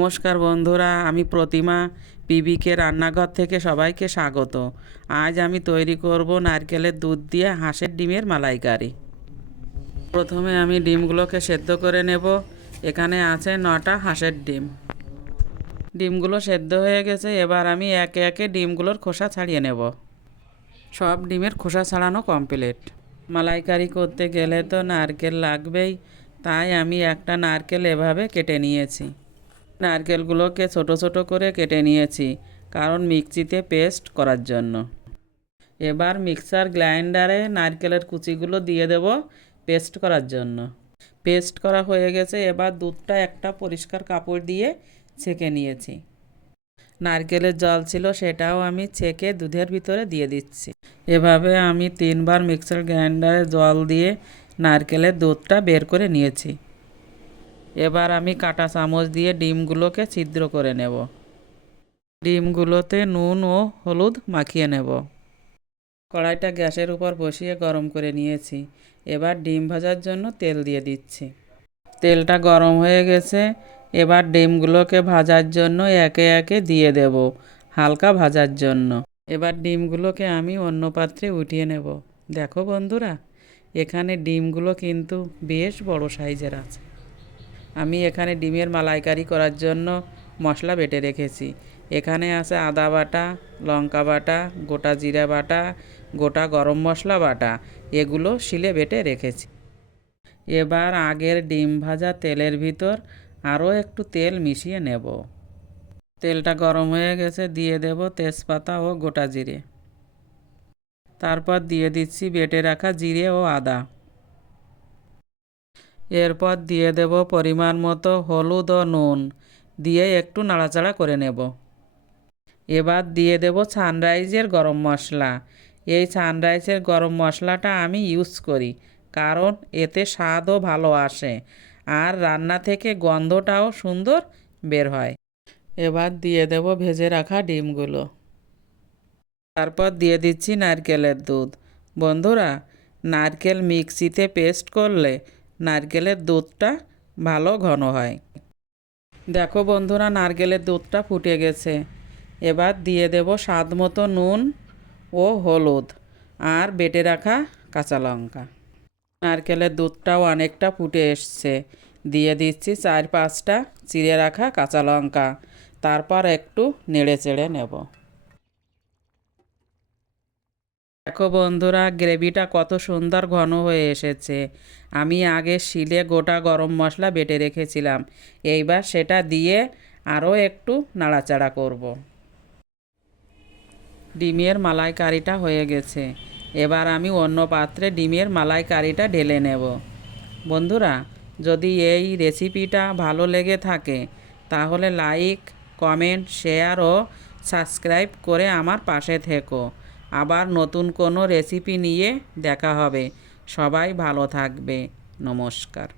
নমস্কার বন্ধুরা, আমি প্রতিমা পিবিকে রান্নাঘর থেকে সবাইকে স্বাগত। আজ আমি তৈরি করব নারকেলের দুধ দিয়ে হাঁসের ডিমের মালাইকারি। প্রথমে আমি ডিমগুলোকে সেদ্ধ করে নেব। এখানে আছে 9টা হাঁসের ডিম। ডিমগুলো সেদ্ধ হয়ে গেছে, এবার আমি একে একে ডিমগুলোর খোসা ছাড়িয়ে নেব। সব ডিমের খোসা ছাড়ানো কমপ্লিট। মালাইকারি করতে গেলে তো নারকেল লাগবেই, তাই আমি একটা নারকেল এভাবে কেটে নিয়েছি। নারকেলগুলোকে ছোট ছোট করে কেটে নিয়েছি, কারণ মিক্সিতে পেস্ট করার জন্য। এবার মিক্সার গ্রাইন্ডারে নারকেলের কুচিগুলো দিয়ে দেব পেস্ট করার জন্য। পেস্ট করা হয়ে গেছে, এবার দুধটা একটা পরিষ্কার কাপড় দিয়ে ছেঁকে নিয়েছি। নারকেলের জল ছিল, সেটাও আমি ছেঁকে দুধের ভিতরে দিয়ে দিচ্ছি। এভাবে আমি 3বার মিক্সার গ্রাইন্ডারে জল দিয়ে নারকেলের দুধটা বের করে নিয়েছি। এবার আমি কাঁটা চামচ দিয়ে ডিমগুলোকে ছিদ্র করে নেব। ডিমগুলোতে নুন ও হলুদ মাখিয়ে নেব। কড়াইটা গ্যাসের উপর বসিয়ে গরম করে নিয়েছি। এবার ডিম ভাজার জন্য তেল দিয়ে দিচ্ছি। তেলটা গরম হয়ে গেছে, এবার ডিমগুলোকে ভাজার জন্য একে একে দিয়ে দেব, হালকা ভাজার জন্য। এবার ডিমগুলোকে আমি অন্য পাত্রে উঠিয়ে নেব। দেখো বন্ধুরা, এখানে ডিমগুলো কিন্তু বেশ বড় সাইজের আছে। আমি এখানে ডিমের মালাইকারি করার জন্য মশলা বেটে রেখেছি। এখানে আছে আদা বাটা, লঙ্কা বাটা, গোটা জিরা বাটা, গোটা গরম মশলা বাটা, এগুলো শিলে বেটে রেখেছি। এবার আগের ডিম ভাজা তেলের ভিতর আরও একটু তেল মিশিয়ে নেব। তেলটা গরম হয়ে গেছে, দিয়ে দেব তেজপাতা ও গোটা জিরে। তারপর দিয়ে দিচ্ছি বেটে রাখা জিরে ও আদা। এরপর দিয়ে দেব পরিমাণ মতো হলুদ ও নুন, দিয়ে একটু নাড়াচাড়া করে নেব। এবার দিয়ে দেব সানরাইজের গরম মশলা। এই সানরাইজের গরম মশলাটা আমি ইউজ করি, কারণ এতে স্বাদও ভালো আসে আর রান্না থেকে গন্ধটাও সুন্দর বের হয়। এবার দিয়ে দেব ভেজে রাখা ডিমগুলো। তারপর দিয়ে দিচ্ছি নারকেলের দুধ। বন্ধুরা, নারকেল মিক্সিতে পেস্ট করলে নারকেলের দুধটা ভালো ঘন হয়। দেখো বন্ধুরা, নারকেলের দুধটা ফুটে গেছে। এবার দিয়ে দেব স্বাদ মতো নুন ও হলুদ আর বেটে রাখা কাঁচা লঙ্কা। নারকেলের দুধটাও অনেকটা ফুটে এসছে, দিয়ে দিচ্ছি 4-5টা চিড়ে রাখা কাঁচা লঙ্কা। তারপর একটু নেড়ে চেড়ে নেব। দেখো বন্ধুরা, গ্রেভিটা কত সুন্দর ঘন হয়ে এসেছে। আমি আগে শিলে গোটা গরম মশলা বেটে রেখেছিলাম, এইবার সেটা দিয়ে আরও একটু নাড়াচাড়া করব। ডিমের মালাইকারিটা হয়ে গেছে। এবার আমি অন্য পাত্রে ডিমের মালাইকারিটা ঢেলে নেব। বন্ধুরা, যদি এই রেসিপিটা ভালো লেগে থাকে তাহলে লাইক, কমেন্ট, শেয়ার ও সাবস্ক্রাইব করে আমার পাশে থেকো। আবার নতুন কোনো রেসিপি নিয়ে দেখা হবে। সবাই ভালো থাকবে। নমস্কার।